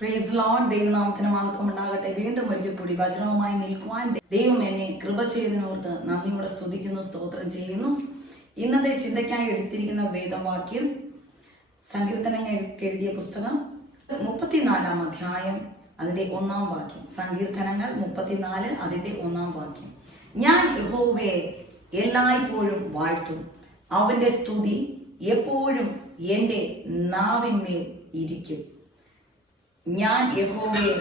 Price loan ദൈവനാമത്തിന് മഹത്വം ഉണ്ടാകട്ടെ. വീണ്ടും ഒരിക്കൽ കൂടി വചനവുമായി നിൽക്കുവാൻ ദൈവം എന്നെ കൃപ ചെയ്തതിനോർത്ത് നന്ദിയോടെ സ്തുതിക്കുന്നു സ്തോത്രം ചെയ്യുന്നു. ഇന്നത്തെ ചിന്തയ്ക്കായി എടുത്തിരിക്കുന്ന വേദവാക്യം സങ്കീർത്തനങ്ങൾ എഴുതിയ പുസ്തകം മുപ്പത്തിനാലാം അധ്യായം അതിന്റെ ഒന്നാം വാക്യം. സങ്കീർത്തനങ്ങൾ മുപ്പത്തിനാല് അതിന്റെ ഒന്നാം വാക്യം. ഞാൻ യഹോവയെ എല്ലായ്പ്പോഴും വാഴ്ത്തും. അവന്റെ സ്തുതി എപ്പോഴും എന്റെ നാവിന്മേൽ ഇരിക്കും. ഞാൻ യഹോവയെ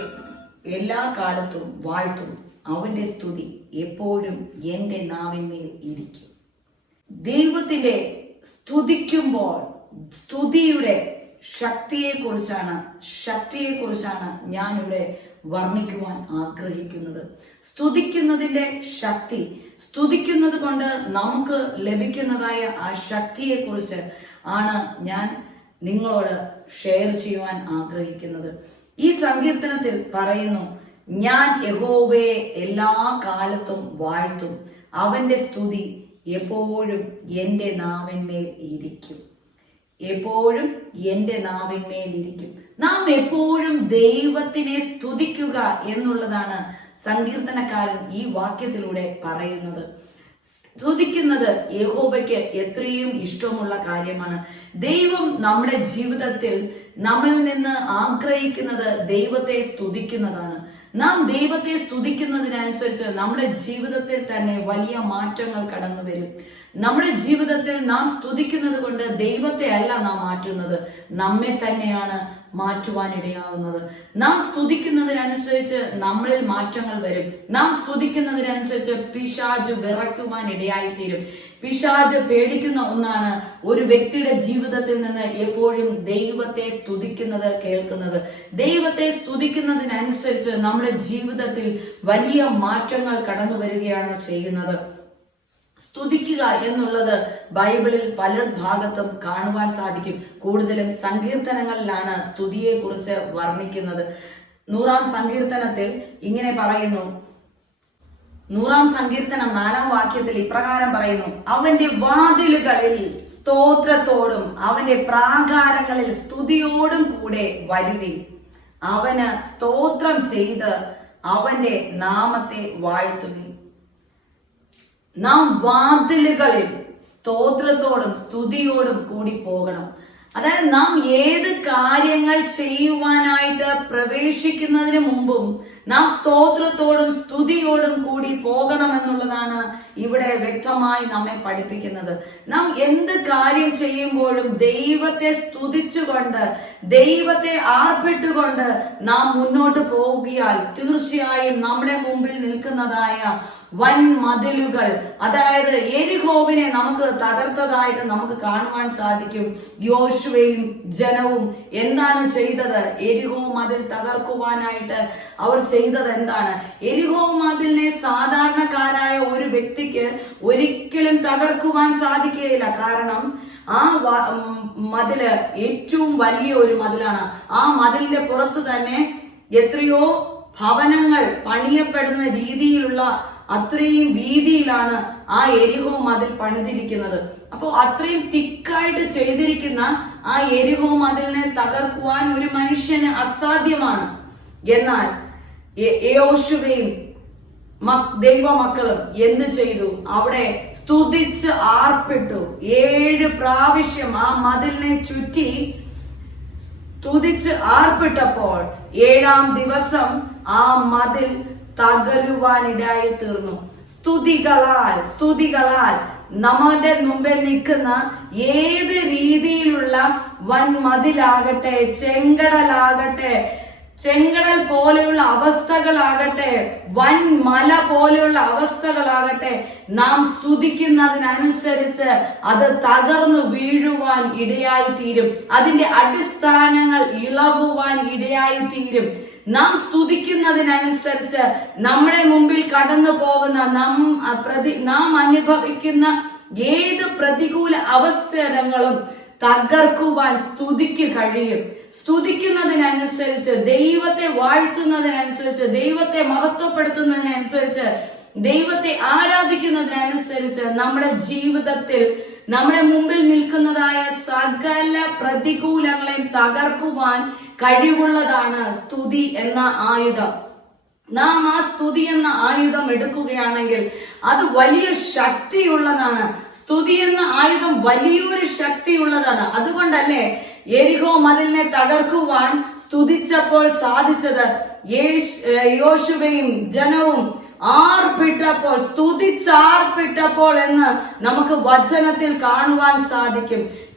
എല്ലാ കാലത്തും വാഴ്ത്തും അവന്റെ സ്തുതി എപ്പോഴും എന്റെ നാവിന്മേൽ ഇരിക്കും. ദൈവത്തിന്റെ സ്തുതിക്കുമ്പോൾ സ്തുതിയുടെ ശക്തിയെക്കുറിച്ചാണ് ശക്തിയെക്കുറിച്ചാണ് ഞാനിവിടെ വർണിക്കുവാൻ ആഗ്രഹിക്കുന്നത്. സ്തുതിക്കുന്നതിന്റെ ശക്തി സ്തുതിക്കുന്നത് കൊണ്ട് നമുക്ക് ലഭിക്കുന്നതായ ആ ശക്തിയെക്കുറിച്ച് ആണ് ഞാൻ നിങ്ങളോട് ഷെയർ ചെയ്യുവാൻ ആഗ്രഹിക്കുന്നത്. ഈ സങ്കീർത്തനത്തിൽ പറയുന്നു ഞാൻ യഹോവയെ എല്ലാ കാലത്തും വാഴ്ത്തും. അവന്റെ സ്തുതി എപ്പോഴും എന്റെ നാവിന്മേൽ ഇരിക്കും. എപ്പോഴും എന്റെ നാവിന്മേൽ ഇരിക്കും. നാം എപ്പോഴും ദൈവത്തിനെ സ്തുതിക്കുക എന്നുള്ളതാണ് സങ്കീർത്തനക്കാരൻ ഈ വാക്യത്തിലൂടെ പറയുന്നത്. സ്തുതിക്കുന്നത് യഹോബയ്ക്ക് എത്രയും ഇഷ്ടമുള്ള കാര്യമാണ്. ദൈവം നമ്മുടെ ജീവിതത്തിൽ നമ്മളിൽ നിന്ന് ആഗ്രഹിക്കുന്നത് ദൈവത്തെ സ്തുതിക്കുന്നതാണ്. നാം ദൈവത്തെ സ്തുതിക്കുന്നതിനനുസരിച്ച് നമ്മുടെ ജീവിതത്തിൽ തന്നെ വലിയ മാറ്റങ്ങൾ കടന്നു വരും. നമ്മുടെ ജീവിതത്തിൽ നാം സ്തുതിക്കുന്നത് കൊണ്ട് ദൈവത്തെ അല്ല നാം മാറ്റുന്നത്. നമ്മെ തന്നെയാണ് മാറ്റുവാനിടയാവുന്നത്. നാം സ്തുതിക്കുന്നതിനനുസരിച്ച് നമ്മളിൽ മാറ്റങ്ങൾ വരും. നാം സ്തുതിക്കുന്നതിനനുസരിച്ച് പിശാജ് വിറയ്ക്കുവാൻ ഇടയായിത്തീരും പിശാജ് പേടിക്കുന്ന ഒന്നാണ് ഒരു വ്യക്തിയുടെ ജീവിതത്തിൽ നിന്ന് എപ്പോഴും ദൈവത്തെ സ്തുതിക്കുന്നത് കേൾക്കുന്നത്. ദൈവത്തെ സ്തുതിക്കുന്നതിനനുസരിച്ച് നമ്മുടെ ജീവിതത്തിൽ വലിയ മാറ്റങ്ങൾ കടന്നു വരികയാണോ ചെയ്യുന്നത്. സ്തുതിക്കുക എന്നുള്ളത് ബൈബിളിൽ പല ഭാഗത്തും കാണുവാൻ സാധിക്കും. കൂടുതലും സങ്കീർത്തനങ്ങളിലാണ് സ്തുതിയെ കുറിച്ച് വർണിക്കുന്നത്. നൂറാം സങ്കീർത്തനത്തിൽ ഇങ്ങനെ പറയുന്നു. നൂറാം സങ്കീർത്തനം നാലാം വാക്യത്തിൽ ഇപ്രകാരം പറയുന്നു. അവന്റെ വാതിലുകളിൽ സ്തോത്രത്തോടും അവന്റെ പ്രാകാരങ്ങളിൽ സ്തുതിയോടും കൂടെ വരുവി അവന് സ്തോത്രം ചെയ്ത് അവന്റെ നാമത്തെ വാഴ്ത്തുവിൻ. നാം വാതിലുകളിൽ സ്തോത്രത്തോടും സ്തുതിയോടും കൂടി പോകണം. അതായത് നാം ഏത് കാര്യങ്ങൾ ചെയ്യുവാനായിട്ട് പ്രവേശിക്കുന്നതിന് മുമ്പും നാം സ്തോത്രത്തോടും സ്തുതിയോടും കൂടി പോകണം എന്നുള്ളതാണ് ഇവിടെ വ്യക്തമായി നമ്മെ പഠിപ്പിക്കുന്നത്. നാം എന്ത് കാര്യം ചെയ്യുമ്പോഴും ദൈവത്തെ സ്തുതിച്ചുകൊണ്ട് ദൈവത്തെ ആർപ്പിട്ടുകൊണ്ട് നാം മുന്നോട്ട് പോവുകയാൽ തീർച്ചയായും നമ്മുടെ മുമ്പിൽ നിൽക്കുന്നതായ വൻ മതിലുകൾ. അതായത് എരിഹോവിനെ നമുക്ക് തകർത്തതായിട്ട് നമുക്ക് കാണുവാൻ സാധിക്കും. യോശുവയും ജനവും എന്താണ് ചെയ്തത്? എരിഹോ മതിൽ തകർക്കുവാനായിട്ട് അവർ ചെയ്തത് എന്താണ്? എരിഹോ മതിലിനെ സാധാരണക്കാരായ ഒരു വ്യക്തിക്ക് ഒരിക്കലും തകർക്കുവാൻ സാധിക്കുകയില്ല. കാരണം ആ മതിൽ ഏറ്റവും വലിയ ഒരു മതിലാണ്. ആ മതിലിന്റെ പുറത്തു തന്നെ എത്രയോ ഭവനങ്ങൾ പണിയപ്പെടുന്ന രീതിയിലുള്ള അത്രയും വീതിയിലാണ് ആ എരിഹോ മതിൽ പണിതിരിക്കുന്നത്. അപ്പോൾ അത്രയും തിക്കായിട്ട് ചെയ്തിരിക്കുന്ന ആ എരിഹോ മതിലിനെ തകർക്കുവാൻ ഒരു മനുഷ്യന് അസാധ്യമാണ്. എന്നാൽ യോശുവയും ദൈവ മക്കളും എന്ത് ചെയ്തു? അവിടെ സ്തുതിച്ച് ആർപ്പിട്ടു. ഏഴ് പ്രാവശ്യം ആ മതിലിനെ ചുറ്റി സ്തുതിച്ച് ആർപ്പിട്ടപ്പോൾ ഏഴാം ദിവസം ആ മതിൽ തകരുവാനിടയായി തീർന്നു സ്തുതികളാൽ സ്തുതികളാൽ നമ്മുടെ മുമ്പിൽ നിൽക്കുന്ന ഏത് രീതിയിലുള്ള വൻ മതിലാകട്ടെ ചെങ്കടലാകട്ടെ ചെങ്കടൽ പോലെയുള്ള അവസ്ഥകളാകട്ടെ വൻ മല പോലെയുള്ള അവസ്ഥകളാകട്ടെ നാം സ്തുതിക്കുന്നതിനനുസരിച്ച് അത് തകർന്നു വീഴുവാൻ ഇടയായി തീരും അതിന്റെ അടിസ്ഥാനങ്ങൾ ഇളകുവാൻ ഇടയായി തീരും നാം സ്തുതിക്കുന്നതിനനുസരിച്ച് നമ്മുടെ മുമ്പിൽ കടന്നു പോകുന്ന നാം പ്രതി നാം അനുഭവിക്കുന്ന ഏത് പ്രതികൂല അവസരങ്ങളും തകർക്കുവാൻ സ്തുതിക്ക് കഴിയും. സ്തുതിക്കുന്നതിനനുസരിച്ച് ദൈവത്തെ വാഴ്ത്തുന്നതിനനുസരിച്ച് ദൈവത്തെ മഹത്വപ്പെടുത്തുന്നതിനനുസരിച്ച് ദൈവത്തെ ആരാധിക്കുന്നതിനനുസരിച്ച് നമ്മുടെ ജീവിതത്തിൽ നമ്മുടെ മുമ്പിൽ നിൽക്കുന്നതായ സകല പ്രതികൂലങ്ങളെയും തകർക്കുവാൻ കഴിവുള്ളതാണ് സ്തുതി എന്ന ആയുധം. നാം ആ സ്തുതി എന്ന ആയുധം എടുക്കുകയാണെങ്കിൽ അത് വലിയ ശക്തിയുള്ളതാണ്. സ്തുതി എന്ന ആയുധം വലിയൊരു ശക്തിയുള്ളതാണ്. അതുകൊണ്ടല്ലേ എരിഹോ മതിലിനെ തകർക്കുവാൻ സ്തുതിച്ചപ്പോൾ സാധിച്ചത്. യോശുവയും ജനവും ആർപ്പിട്ടപ്പോൾ സ്തുതിച്ചാർപ്പിട്ടപ്പോൾ എന്ന് നമുക്ക് വചനത്തിൽ കാണുവാൻ സാധിക്കും.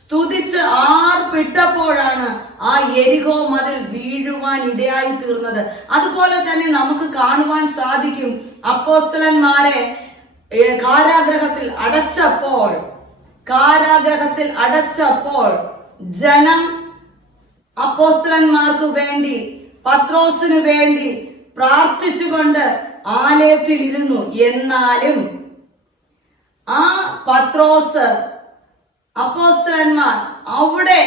സ്തുതിച്ച് ആർപ്പിട്ടപ്പോഴാണ് ആ എരിഹോ മതിൽ വീഴുവാൻ ഇടയായി തീർന്നത്. അതുപോലെ തന്നെ നമുക്ക് കാണുവാൻ സാധിക്കും അപ്പോസ്തലന്മാരെ കാരാഗ്രഹത്തിൽ അടച്ചപ്പോൾ കാരാഗ്രഹത്തിൽ അടച്ചപ്പോൾ ജനം അപ്പോസ്തലന്മാർക്ക് വേണ്ടി പത്രോസിനു വേണ്ടി പ്രാർത്ഥിച്ചുകൊണ്ട് ആലയത്തിൽ ഇരുന്നു എന്നാലും ആ പത്രോസ് അപ്പോസ്തലന്മാർ അവിടെ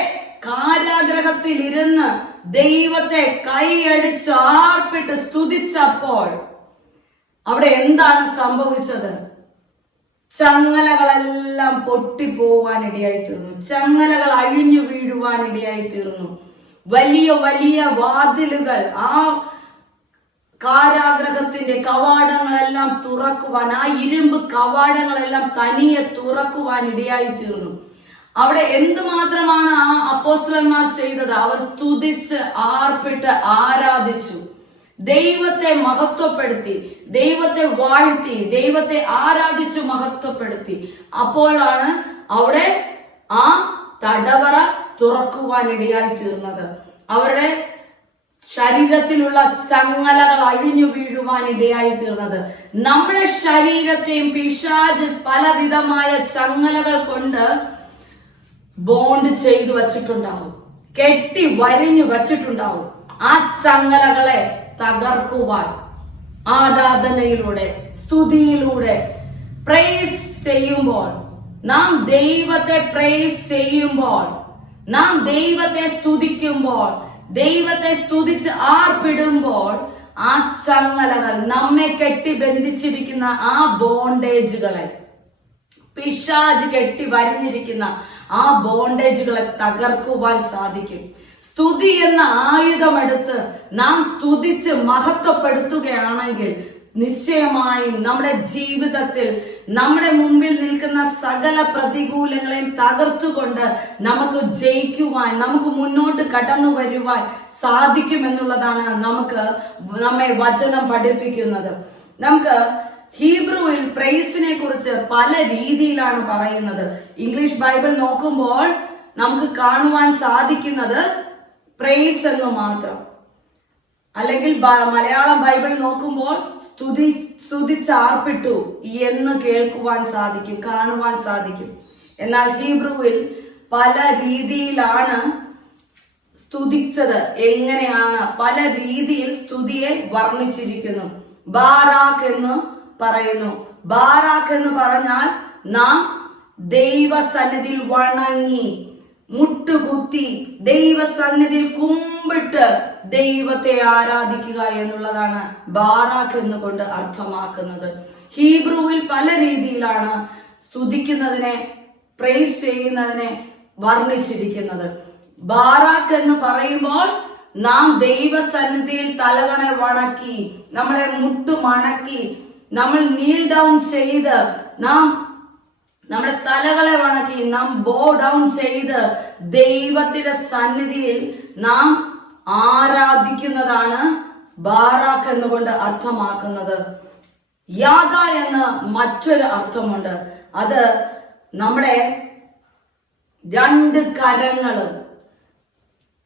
കാരാഗ്രഹത്തിൽ ഇരുന്ന് ദൈവത്തെ കൈയടിച്ച് ആർപ്പിട്ട് സ്തുതിച്ചപ്പോൾ അവിടെ എന്താണ് സംഭവിച്ചത്? ചങ്ങലകളെല്ലാം പൊട്ടിപ്പോവാനിടയായി തീർന്നു ചങ്ങലകൾ അഴിഞ്ഞു വീഴുവാനിടയായി തീർന്നു വലിയ വലിയ വാതിലുകൾ ആ കാരാഗ്രഹത്തിന്റെ കവാടങ്ങളെല്ലാം തുറക്കുവാൻ ആ ഇരുമ്പ് കവാടങ്ങളെല്ലാം തനിയെ തുറക്കുവാൻ ഇടയായി തീർന്നു അവിടെ എന്തുമാത്രമാണ് ആ അപ്പോസ്റ്റലന്മാർ ചെയ്തത്? അവർ സ്തുതിച്ച് ആർപ്പിട്ട് ആരാധിച്ചു. ദൈവത്തെ മഹത്വപ്പെടുത്തി ദൈവത്തെ വാഴ്ത്തി ദൈവത്തെ ആരാധിച്ചു മഹത്വപ്പെടുത്തി. അപ്പോഴാണ് അവിടെ ആ തടവറ തുറക്കുവാനിടയായി തീർന്നത്. അവരുടെ ശരീരത്തിലുള്ള ചങ്ങലകൾ അഴിഞ്ഞു വീഴുവാൻ ഇടയായി തീർന്നത്. നമ്മുടെ ശരീരത്തെയും പിശാജ് പലവിധമായ ചങ്ങലകൾ കൊണ്ട് ബോണ്ട് ചെയ്തു വച്ചിട്ടുണ്ടാവും. കെട്ടി വരിഞ്ഞു വച്ചിട്ടുണ്ടാവും. ആ ചങ്ങലകളെ തകർക്കുവാൻ ആരാധനയിലൂടെ സ്തുതിയിലൂടെ പ്രേസ് ചെയ്യുമ്പോൾ നാം ദൈവത്തെ പ്രേസ് ചെയ്യുമ്പോൾ നാം ദൈവത്തെ സ്തുതിക്കുമ്പോൾ ദൈവത്തെ സ്തുതിച്ച് ആർപ്പിടുമ്പോൾ ആ ചങ്ങലകൾ നമ്മെ കെട്ടി ബന്ധിച്ചിരിക്കുന്ന ആ ബോണ്ടേജുകളെ പിശാജ് കെട്ടി വരിഞ്ഞിരിക്കുന്ന ആ ബോണ്ടേജുകളെ തകർക്കുവാൻ സാധിക്കും. സ്തുതി എന്ന ആയുധമെടുത്ത് നാം സ്തുതിച്ച് മഹത്വപ്പെടുത്തുകയാണെങ്കിൽ നിശ്ചയമായും നമ്മുടെ ജീവിതത്തിൽ നമ്മുടെ മുമ്പിൽ നിൽക്കുന്ന സകല പ്രതികൂലങ്ങളെയും തകർത്തുകൊണ്ട് നമുക്ക് ജയിക്കുവാൻ നമുക്ക് മുന്നോട്ട് കടന്നു വരുവാൻ സാധിക്കുമെന്നുള്ളതാണ് നമുക്ക് നമ്മെ വചനം പഠിപ്പിക്കുന്നത്. നമുക്ക് ഹീബ്രുവിൽ പ്രൈസിനെ കുറിച്ച് പല രീതിയിലാണ് പറയുന്നത്. ഇംഗ്ലീഷ് ബൈബിൾ നോക്കുമ്പോൾ നമുക്ക് കാണുവാൻ സാധിക്കുന്നത് പ്രൈസ് എന്ന് മാത്രം. അല്ലെങ്കിൽ മലയാളം ബൈബിൾ നോക്കുമ്പോൾ സ്തുതി സ്തുതിച്ചാർപ്പിട്ടു എന്ന് കേൾക്കുവാൻ സാധിക്കും കാണുവാൻ സാധിക്കും. എന്നാൽ ഹീബ്രുവിൽ പല രീതിയിലാണ് സ്തുതിച്ചത്. എങ്ങനെയാണ്? പല രീതിയിൽ സ്തുതിയെ വർണിച്ചിരിക്കുന്നു. ബാറാക്ക് എന്ന് പറയുന്നു. ബാറാഖ് എന്ന് പറഞ്ഞാൽ നാം ദൈവസന്നിധിയിൽ വണങ്ങി മുട്ടുകുത്തി ദൈവസന്നിധിയിൽ കുമ്പിട്ട് ദൈവത്തെ ആരാധിക്കുക എന്നുള്ളതാണ് ബാറാഖ് എന്നുകൊണ്ട് അർത്ഥമാക്കുന്നത്. ഹീബ്രുവിൽ പല രീതിയിലാണ് സ്തുതിക്കുന്നതിനെ പ്രൈസ് ചെയ്യുന്നതിനെ വർണിച്ചിരിക്കുന്നത്. ബാറാക്ക് എന്ന് പറയുമ്പോൾ നാം ദൈവസന്നിധിയിൽ തലകണെ വണക്കി നമ്മളെ മുട്ടു മണക്കി നമ്മൾ നീൽ ഡൗൺ ചെയ്ത് നാം നമ്മുടെ തലകളെ വണക്കി നാം ബോ ഡൗൺ ചെയ്ത് ദൈവത്തിന്റെ സന്നിധിയിൽ നാം ആരാധിക്കുന്നതാണ് ബാറാക്ക് എന്നുകൊണ്ട് അർത്ഥമാക്കുന്നത്. യാദ എന്ന് മറ്റൊരു അർത്ഥമുണ്ട്. അത് നമ്മുടെ രണ്ട് കരങ്ങളും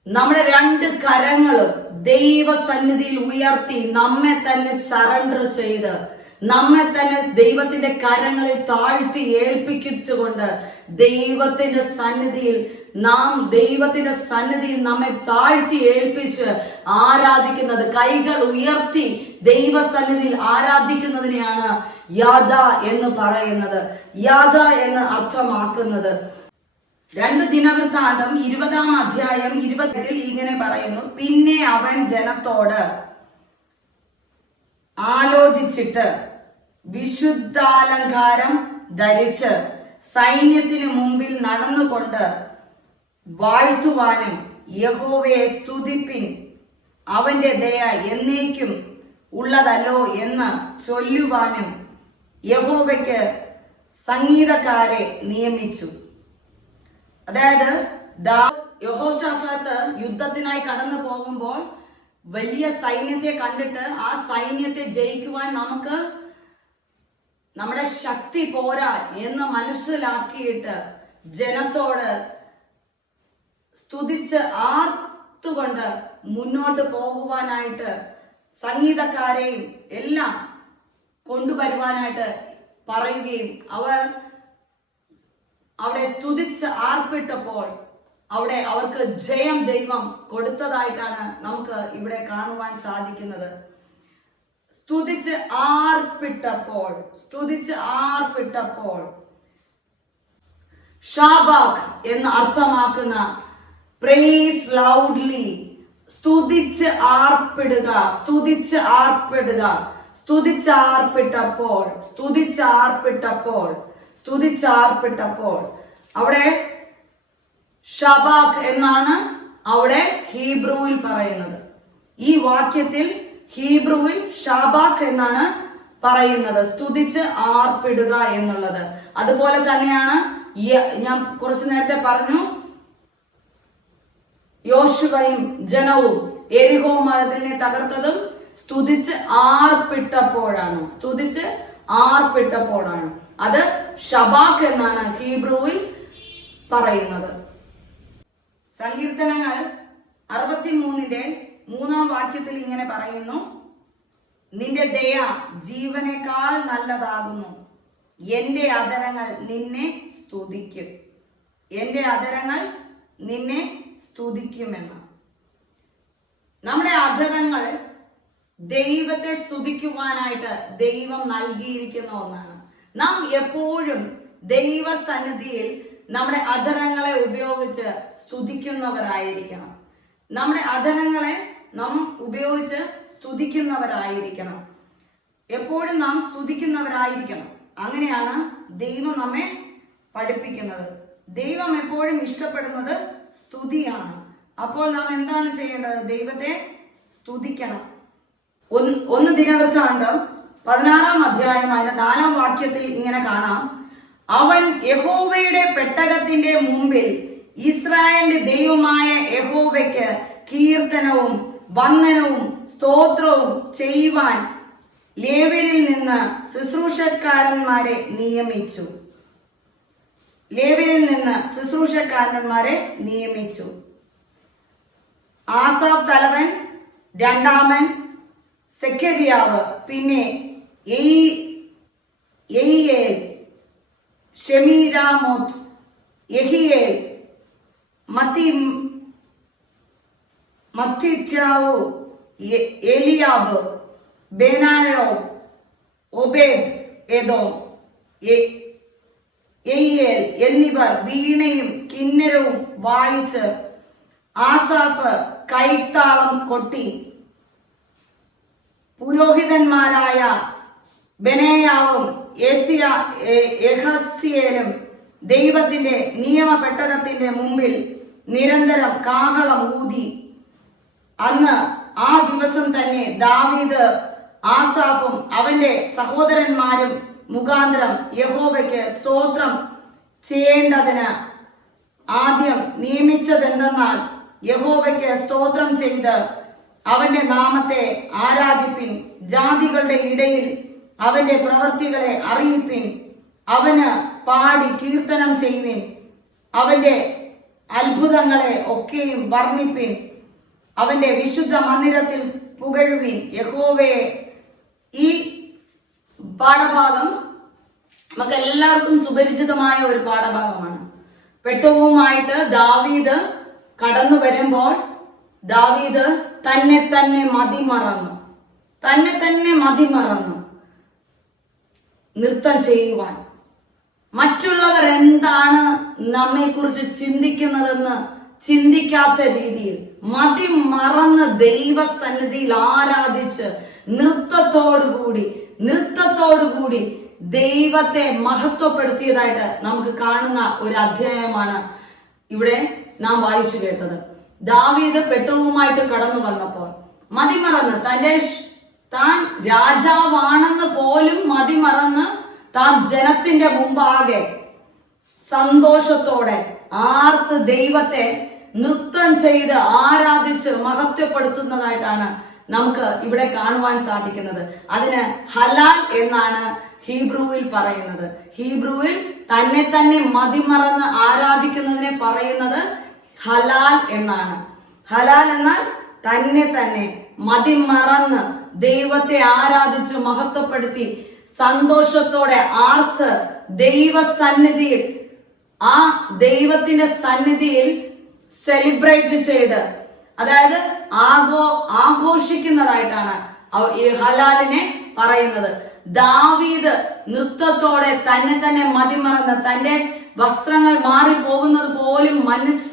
നമ്മുടെ രണ്ട് കരങ്ങളും ദൈവസന്നിധിയിൽ ഉയർത്തി നമ്മെ തന്നെ സറണ്ടർ ചെയ്ത് നമ്മെ തന്നെ ദൈവത്തിന്റെ കരങ്ങളിൽ താഴ്ത്തി ഏൽപ്പിച്ചുകൊണ്ട് ദൈവത്തിന്റെ സന്നിധിയിൽ നാം ദൈവത്തിന്റെ സന്നിധിയിൽ നമ്മെ താഴ്ത്തി ഏൽപ്പിച്ച് ആരാധിക്കുന്നത് കൈകൾ ഉയർത്തി ദൈവസന്നിധിയിൽ ആരാധിക്കുന്നതിനെയാണ് യാദ എന്ന് പറയുന്നത്. യാദ എന്ന് അർത്ഥമാക്കുന്നത് രണ്ട് ദിനവൃത്താന്തം ഇരുപതാം അധ്യായം ഇരുപത്തിൽ ഇങ്ങനെ പറയുന്നു പിന്നെ അവൻ ജനത്തോട് ആലോചിച്ചിട്ട് വിശുദ്ധാലങ്കാരം ധരിച്ച് സൈന്യത്തിന് മുമ്പിൽ നടന്നുകൊണ്ട് വാഴ്ത്തുവാനും യഹോവയെ സ്തുതിപ്പിൻ. അവന്റെ ദയ എന്നേക്കും ഉള്ളതല്ലോ എന്ന് ചൊല്ലുവാനും യഹോവയ്ക്ക് സംഗീതക്കാരെ നിയമിച്ചു. അതായത് യഹോഷാഫത്ത് യുദ്ധത്തിനായി കടന്നു പോകുമ്പോൾ വലിയ സൈന്യത്തെ കണ്ടിട്ട് ആ സൈന്യത്തെ ജയിക്കുവാൻ നമുക്ക് നമ്മുടെ ശക്തി പോരാ എന്ന് മനസ്സിലാക്കിയിട്ട് ജനത്തോട് സ്തുതിച്ച് ആർത്തുകൊണ്ട് മുന്നോട്ട് പോകുവാനായിട്ട് സംഗീതക്കാരെയും എല്ലാം കൊണ്ടുവരുവാനായിട്ട് പറയുകയും അവർ അവിടെ സ്തുതിച്ച് ആർപ്പിട്ടപ്പോൾ അവിടെ അവർക്ക് ജയം ദൈവം കൊടുത്തതായിട്ടാണ് നമുക്ക് ഇവിടെ കാണുവാൻ സാധിക്കുന്നത്. ആർപ്പിട്ടപ്പോൾ സ്തുതിച്ച് ആർപ്പിട്ടപ്പോൾ. ഷാബാഖ് എന്ന് അർത്ഥമാക്കുന്ന പ്രേസ് ലൗഡ്ലി സ്തുതിച്ച് ആർപ്പിടുക സ്തുതിച്ച് ആർപ്പിടുക സ്തുതിച്ച് ആർപ്പിട്ടപ്പോൾ സ്തുതിച്ച് ആർപ്പിട്ടപ്പോൾ സ്തുതിച്ച് ആർപ്പിട്ടപ്പോൾ. അവിടെ ഷബാഖ് എന്നാണ് അവിടെ ഹീബ്രുവിൽ പറയുന്നത്. ഈ വാക്യത്തിൽ ഹീബ്രുവിൽ ഷാബാഖ് എന്നാണ് പറയുന്നത്. സ്തുതിച്ച് ആർപ്പിടുക എന്നുള്ളത്. അതുപോലെ തന്നെയാണ് ഞാൻ കുറച്ചു നേരത്തെ പറഞ്ഞു യോശുവയും ജനവും എരിഹോ മതത്തിനെ തകർത്തതും സ്തുതിച്ച് ആർപ്പിട്ടപ്പോഴാണ്. സ്തുതിച്ച് ആർപ്പിട്ടപ്പോഴാണ്. അത് ഷബാഖ് എന്നാണ് ഹീബ്രുവിൽ പറയുന്നത്. സങ്കീർത്തനങ്ങൾ അറുപത്തിമൂന്നിന്റെ മൂന്നാം വാക്യത്തിൽ ഇങ്ങനെ പറയുന്നു. നിന്റെ ദയ ജീവനേക്കാൾ നല്ലതാകുന്നു. എന്റെ അതരങ്ങൾ നിന്നെ സ്തുതിക്കും. എന്റെ അതരങ്ങൾ നിന്നെ സ്തുതിക്കുമെന്ന്. നമ്മുടെ അധരങ്ങൾ ദൈവത്തെ സ്തുതിക്കുവാനായിട്ട് ദൈവം നൽകിയിരിക്കുന്ന ഒന്നാണ്. നാം എപ്പോഴും ദൈവസന്നിധിയിൽ നമ്മുടെ അധരങ്ങളെ ഉപയോഗിച്ച് സ്തുതിക്കുന്നവരായിരിക്കണം. നമ്മുടെ അധരങ്ങളെ നാം ഉപയോഗിച്ച് സ്തുതിക്കുന്നവരായിരിക്കണം. എപ്പോഴും നാം സ്തുതിക്കുന്നവരായിരിക്കണം. അങ്ങനെയാണ് ദൈവം നമ്മെ പഠിപ്പിക്കുന്നത്. ദൈവം എപ്പോഴും ഇഷ്ടപ്പെടുന്നത് സ്തുതിയാണ്. അപ്പോൾ നാം എന്താണ് ചെയ്യേണ്ടത്? ദൈവത്തെ സ്തുതിക്കണം. ഒന്ന് ദിനവൃത്താന്തം പതിനാറാം അധ്യായം അതിന്റെ നാലാം വാക്യത്തിൽ ഇങ്ങനെ കാണാം. അവൻ യഹോവയുടെ പെട്ടകത്തിന്റെ മുമ്പിൽ ഇസ്രായേലിന്റെ ദൈവമായ യഹോവയ്ക്ക് കീർത്തനവും വന്ദനവും സ്തോത്രവും ചെയ്യുവാൻ ലേവരിൽ നിന്ന് ശുശ്രൂഷക്കാരന്മാരെ നിയമിച്ചു. ലേവരിൽ നിന്ന് ശുശ്രൂഷക്കാരന്മാരെ നിയമിച്ചു. ആസാഫ് തലവൻ രണ്ടാമൻ സെക്കരിയാവ് പിന്നെ ഷെമീരാമോത് ഷെമീരാമോത്ത് യഹിയേൽ മത്തി മത്തിത്യാവു എലിയാബ് ബെനായോ ഒബേദ് ഏതോ എയ്യേൽ എന്നിവർ വീണയും കിന്നരവും വായിച്ച് ആസാഫ് കൈത്താളം കൊട്ടി. പുരോഹിതന്മാരായ ബെനയാവും യഹസ്യേലും ദൈവത്തിന്റെ നിയമപെട്ടകത്തിന്റെ മുമ്പിൽ നിരന്തരം കാഹളം ഊതി. അന്ന് ആ ദിവസം തന്നെ ദാവീദ് ആസാഫും അവന്റെ സഹോദരന്മാരും മുഖാന്തരം യഹോവയ്ക്ക് സ്തോത്രം ചെയ്യേണ്ടതിന് ആദ്യം നിയമിച്ചതെന്തെന്നാൽ യഹോവയ്ക്ക് സ്തോത്രം ചെയ്ത് അവന്റെ നാമത്തെ ആരാധിപ്പിൻ ജാതികളുടെ ഇടയിൽ അവന്റെ പ്രവൃത്തികളെ അറിയിപ്പിൻ അവന് പാടി കീർത്തനം ചെയ്യുവിൻ അവന്റെ അത്ഭുതങ്ങളെ ഒക്കെയും വർണിപ്പിൻ. അവന്റെ വിശുദ്ധ മന്ദിരത്തിൽ പുകഴുവിൻ. യഹോവയെ ഈ പാഠഭാഗം നമുക്ക് എല്ലാവർക്കും സുപരിചിതമായ ഒരു പാഠഭാഗമാണ്. പെട്ടവുമായിട്ട് ദാവീദ് കടന്നു വരുമ്പോൾ ദാവീദ് തന്നെ തന്നെ മതിമറന്നു. തന്നെ തന്നെ മതിമറന്നു. നൃത്തം ചെയ്യുവാൻ. മറ്റുള്ളവർ എന്താണ് നമ്മെക്കുറിച്ച് ചിന്തിക്കുന്നതെന്ന് ചിന്തിക്കാത്ത രീതിയിൽ മതി മറന്ന് ദൈവസന്നിധിയിൽ ആരാധിച്ച് നൃത്തത്തോടുകൂടി നൃത്തത്തോടുകൂടി ദൈവത്തെ മഹത്വപ്പെടുത്തിയതായിട്ട് നമുക്ക് കാണുന്ന ഒരു അധ്യായമാണ് ഇവിടെ നാം വായിച്ചു കേട്ടത്. ദാവീദ് പെട്ടവുമായിട്ട് കടന്നു വന്നപ്പോൾ മതിമറന്ന് തന്റെ താൻ രാജാവാണെന്ന് പോലും മതിമറന്ന് താൻ ജനത്തിന്റെ മുമ്പാകെ സന്തോഷത്തോടെ ആർത്ത് ദൈവത്തെ നൃത്തം ചെയ്ത് ആരാധിച്ച് മഹത്വപ്പെടുത്തുന്നതായിട്ടാണ് നമുക്ക് ഇവിടെ കാണുവാൻ സാധിക്കുന്നത്. അതിന് ഹലാൽ എന്നാണ് ഹീബ്രുവിൽ പറയുന്നത്. ഹീബ്രുവിൽ തന്നെ തന്നെ മതിമറന്ന് ആരാധിക്കുന്നതിനെ പറയുന്നത് ഹലാൽ എന്നാണ്. ഹലാൽ എന്നാൽ തന്നെ തന്നെ മതിമറന്ന് ദൈവത്തെ ആരാധിച്ച് മഹത്വപ്പെടുത്തി സന്തോഷത്തോടെ ആർത്ത് ദൈവസന്നിധിയിൽ ആ ദൈവത്തിന്റെ സന്നിധിയിൽ സെലിബ്രേറ്റ് ചെയ്ത് അതായത് ആഘോ ആഘോഷിക്കുന്നതായിട്ടാണ് ഈ ഹലാലിനെ പറയുന്നത്. ദാവീദ് നൃത്തത്തോടെ തന്നെ തന്നെ മതിമറന്ന് തന്റെ വസ്ത്രങ്ങൾ മാറി പോകുന്നത് പോലും മനസ്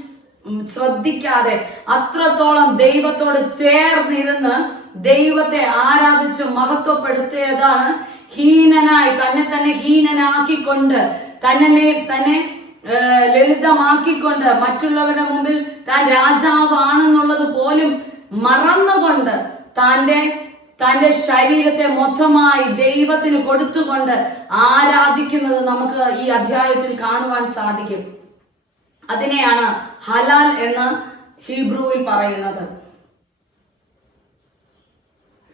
ശ്രദ്ധിക്കാതെ അത്രത്തോളം ദൈവത്തോട് ചേർന്നിരുന്ന് ദൈവത്തെ ആരാധിച്ച് മഹത്വപ്പെടുത്തിയതാണ് ഹീനനായി തന്നെ തന്നെ ഹീനനാക്കിക്കൊണ്ട് തന്നെ തന്നെ ലളിതമാക്കിക്കൊണ്ട് മറ്റുള്ളവരുടെ മുമ്പിൽ താൻ രാജാവാണെന്നുള്ളത് പോലും മറന്നുകൊണ്ട് തന്റെ തന്റെ ശരീരത്തെ മൊത്തമായി ദൈവത്തിന് കൊടുത്തുകൊണ്ട് ആരാധിക്കുന്നത് നമുക്ക് ഈ അധ്യായത്തിൽ കാണുവാൻ സാധിക്കും. അതിനെയാണ് ഹലാൽ എന്ന് ഹീബ്രുവിൽ പറയുന്നത്.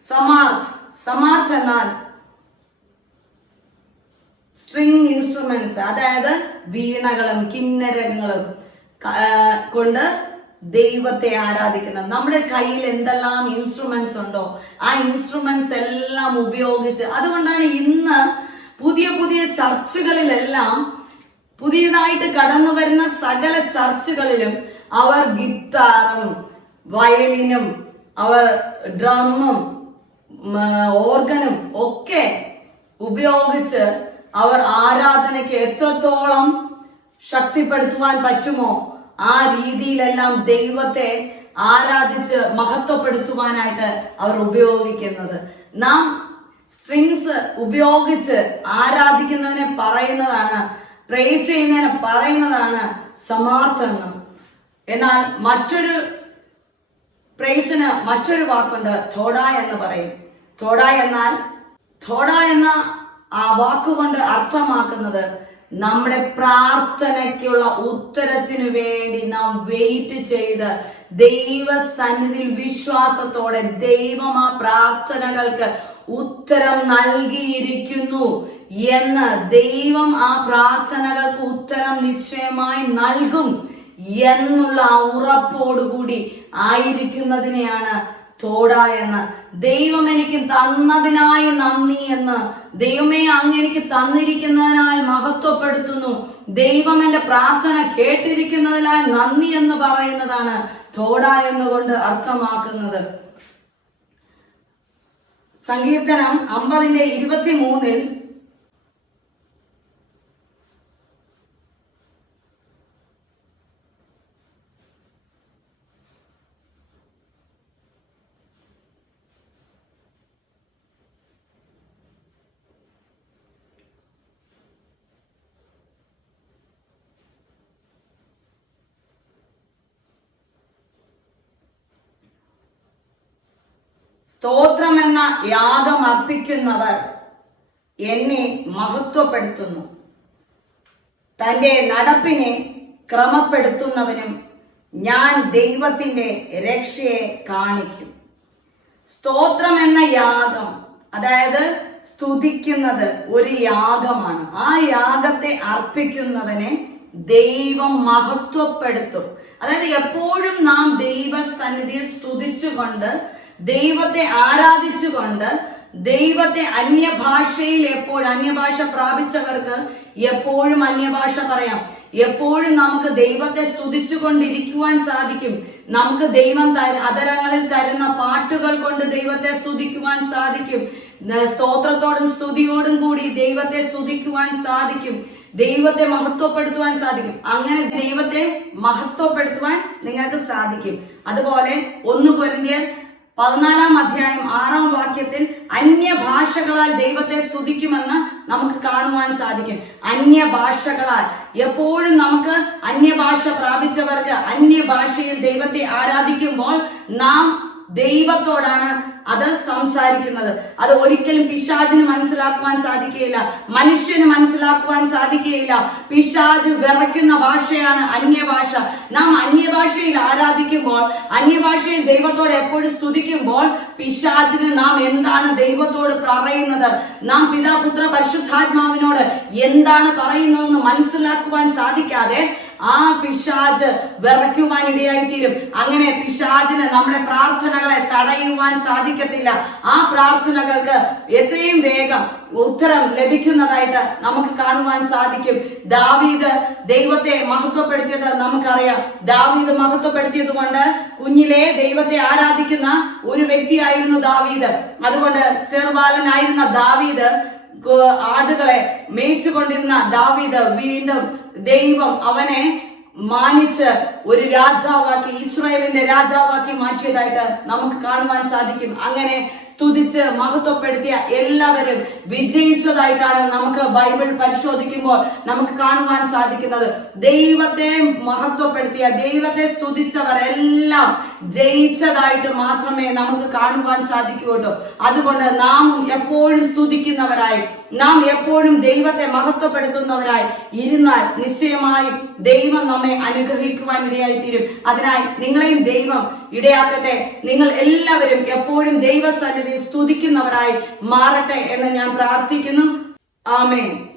സമാർത്ഥ് സമാർത്ഥ് എന്നാൽ സ്ട്രിങ് ഇൻസ്ട്രുമെന്റ്സ് അതായത് വീണകളും കിന്നരങ്ങളും കൊണ്ട് ദൈവത്തെ ആരാധിക്കുന്നത്. നമ്മുടെ കയ്യിൽ എന്തെല്ലാം ഇൻസ്ട്രുമെന്റ്സ് ഉണ്ടോ ആ ഇൻസ്ട്രുമെന്റ്സ് എല്ലാം ഉപയോഗിച്ച് അതുകൊണ്ടാണ് ഇന്ന് പുതിയ പുതിയ ചർച്ചുകളിലെല്ലാം പുതിയതായിട്ട് കടന്നു വരുന്ന സകല ചർച്ചുകളിലും അവർ ഗിത്താറും വയലിനും അവർ ഡ്രമ്മും ഓർഗനും ഒക്കെ ഉപയോഗിച്ച് അവർ ആരാധനയ്ക്ക് എത്രത്തോളം ശക്തിപ്പെടുത്തുവാൻ പറ്റുമോ ആ രീതിയിലെല്ലാം ദൈവത്തെ ആരാധിച്ച് മഹത്വപ്പെടുത്തുവാനായിട്ട് അവർ ഉപയോഗിക്കുന്നത്. നാം സ്ട്രിങ്സ് ഉപയോഗിച്ച് ആരാധിക്കുന്നതിനെ പറയുന്നതാണ് പ്രേസ് ചെയ്യുന്നതിനെ പറയുന്നതാണ് സമാർത്ഥനം എന്നാൽ മറ്റൊരു പ്രേസിന് മറ്റൊരു വാക്കുണ്ട് തോട എന്ന് പറയും. തോട എന്നാൽ തോട എന്ന ആ വാക്കുകൊണ്ട് അർത്ഥമാക്കുന്നത് നമ്മുടെ പ്രാർത്ഥനയ്ക്കുള്ള ഉത്തരത്തിനു വേണ്ടി നാം വെയിറ്റ് ചെയ്ത് ദൈവസന്നിധിയിൽ വിശ്വാസത്തോടെ ദൈവം ആ പ്രാർത്ഥനകൾക്ക് ഉത്തരം നൽകിയിരിക്കുന്നു എന്ന് ദൈവം ആ പ്രാർത്ഥനകൾക്ക് ഉത്തരം നിശ്ചയമായി നൽകും എന്നുള്ള ഉറപ്പോടുകൂടി ആയിരിക്കുന്നതിനെയാണ് തോട എന്ന്. ദൈവം എനിക്ക് തന്നതിനായി നന്ദി എന്ന്. ദൈവമേ അങ്ങ് എനിക്ക് തന്നിരിക്കുന്നതിനാൽ മഹത്വപ്പെടുത്തുന്നു. ദൈവം എന്റെ പ്രാർത്ഥന കേട്ടിരിക്കുന്നതിനാൽ നന്ദി എന്ന് പറയുന്നതാണ് തോട എന്നുകൊണ്ട് അർത്ഥമാക്കുന്നത്. സങ്കീർത്തനം അമ്പതിന്റെ ഇരുപത്തി മൂന്നിൽ സ്തോത്രമെന്ന യാഗം അർപ്പിക്കുന്നവർ എന്നെ മഹത്വപ്പെടുത്തുന്നു. തന്റെ നടപ്പിനെ ക്രമപ്പെടുത്തുന്നവനും ഞാൻ ദൈവത്തിന്റെ രക്ഷയെ കാണിക്കും. സ്തോത്രം എന്ന യാഗം അതായത് സ്തുതിക്കുന്നത് ഒരു യാഗമാണ്. ആ യാഗത്തെ അർപ്പിക്കുന്നവനെ ദൈവം മഹത്വപ്പെടുത്തും. അതായത് എപ്പോഴും നാം ദൈവസന്നിധിയിൽ സ്തുതിച്ചുകൊണ്ട് ദൈവത്തെ ആരാധിച്ചുകൊണ്ട് ദൈവത്തെ അന്യഭാഷയിൽ എപ്പോഴും അന്യഭാഷ പ്രാപിച്ചവർക്ക് എപ്പോഴും അന്യഭാഷ പറയാം. എപ്പോഴും നമുക്ക് ദൈവത്തെ സ്തുതിച്ചുകൊണ്ടിരിക്കുവാൻ സാധിക്കും. നമുക്ക് ദൈവം തര- അതരങ്ങളിൽ തരുന്ന പാട്ടുകൾ കൊണ്ട് ദൈവത്തെ സ്തുതിക്കുവാൻ സാധിക്കും. സ്തോത്രത്തോടും സ്തുതിയോടും കൂടി ദൈവത്തെ സ്തുതിക്കുവാൻ സാധിക്കും. ദൈവത്തെ മഹത്വപ്പെടുത്തുവാൻ സാധിക്കും. അങ്ങനെ ദൈവത്തെ മഹത്വപ്പെടുത്തുവാൻ നിങ്ങൾക്ക് സാധിക്കും. അതുപോലെ ഒന്ന് കൊരിന്ത്യർ പതിനാലാം അധ്യായം ആറാം വാക്യത്തിൽ അന്യഭാഷകളാൽ ദൈവത്തെ സ്തുതിക്കുമെന്ന് നമുക്ക് കാണുവാൻ സാധിക്കും. അന്യഭാഷകളാൽ. എപ്പോഴും നമുക്ക് അന്യഭാഷ പ്രാപിച്ചവർക്ക് അന്യഭാഷയിൽ ദൈവത്തെ ആരാധിക്കുമ്പോൾ നാം ദൈവത്തോടാണ് അത് സംസാരിക്കുന്നത്. അത് ഒരിക്കലും പിശാചിന് മനസ്സിലാക്കുവാൻ സാധിക്കുകയില്ല. മനുഷ്യന് മനസ്സിലാക്കുവാൻ സാധിക്കുകയില്ല. പിശാജ് വിറയ്ക്കുന്ന ഭാഷയാണ് അന്യഭാഷ. നാം അന്യഭാഷയിൽ ആരാധിക്കുമ്പോൾ അന്യഭാഷയിൽ ദൈവത്തോട് എപ്പോഴും സ്തുതിക്കുമ്പോൾ പിശാജിന് നാം എന്താണ് ദൈവത്തോട് പറയുന്നത്? നാം പിതാപുത്ര പരിശുദ്ധാത്മാവിനോട് എന്താണ് പറയുന്നതെന്ന് മനസ്സിലാക്കുവാൻ സാധിക്കാതെ ആ പിശാജ് വിറയ്ക്കുവാൻ ഇടയായിത്തീരും. അങ്ങനെ പിശാജിന് നമ്മുടെ പ്രാർത്ഥനകളെ തടയുവാൻ സാധിക്കത്തില്ല. ആ പ്രാർത്ഥനകൾക്ക് എത്രയും വേഗം ഉത്തരം ലഭിക്കുന്നതായിട്ട് നമുക്ക് കാണുവാൻ സാധിക്കും. ദാവീദ് ദൈവത്തെ മഹത്വപ്പെടുത്തിയത് നമുക്കറിയാം. ദാവീദ് മഹത്വപ്പെടുത്തിയത് കൊണ്ട് കുഞ്ഞിലെ ദൈവത്തെ ആരാധിക്കുന്ന ഒരു വ്യക്തിയായിരുന്നു ദാവീദ്. അതുകൊണ്ട് ചെറുബാലനായിരുന്ന ദാവീദ് ആടുകളെ മേയിച്ചുകൊണ്ടിരുന്ന ദാവീദ് വീണ്ടും ദൈവം അവനെ മാനിച്ച് ഒരു രാജാവാക്കി ഇസ്രായേലിന്റെ രാജാവാക്കി മാറ്റിയതായിട്ട് നമുക്ക് കാണുവാൻ സാധിക്കും. അങ്ങനെ സ്തുതിച്ച് മഹത്വപ്പെടുത്തിയ എല്ലാവരും വിജയിച്ചതായിട്ടാണ് നമുക്ക് ബൈബിൾ പരിശോധിക്കുമ്പോൾ നമുക്ക് കാണുവാൻ സാധിക്കുന്നത്. ദൈവത്തെ മഹത്വപ്പെടുത്തിയ ദൈവത്തെ സ്തുതിച്ചവർ എല്ലാം ജയിച്ചതായിട്ട് മാത്രമേ നമുക്ക് കാണുവാൻ സാധിക്കുകയുള്ളൂ. അതുകൊണ്ട് നാം എപ്പോഴും സ്തുതിക്കുന്നവരായി നാം എപ്പോഴും ദൈവത്തെ മഹത്വപ്പെടുത്തുന്നവരായി ഇരുന്നാൽ നിശ്ചയമായും ദൈവം നമ്മെ അനുഗ്രഹിക്കുവാൻ ഇടയായി തീരും അതിനായി നിങ്ങളെയും ദൈവം ഇടയാക്കട്ടെ. നിങ്ങൾ എല്ലാവരും എപ്പോഴും ദൈവസന്നിധി സ്തുതിക്കുന്നവരായി മാറട്ടെ എന്ന് ഞാൻ പ്രാർത്ഥിക്കുന്നു. ആമേൻ.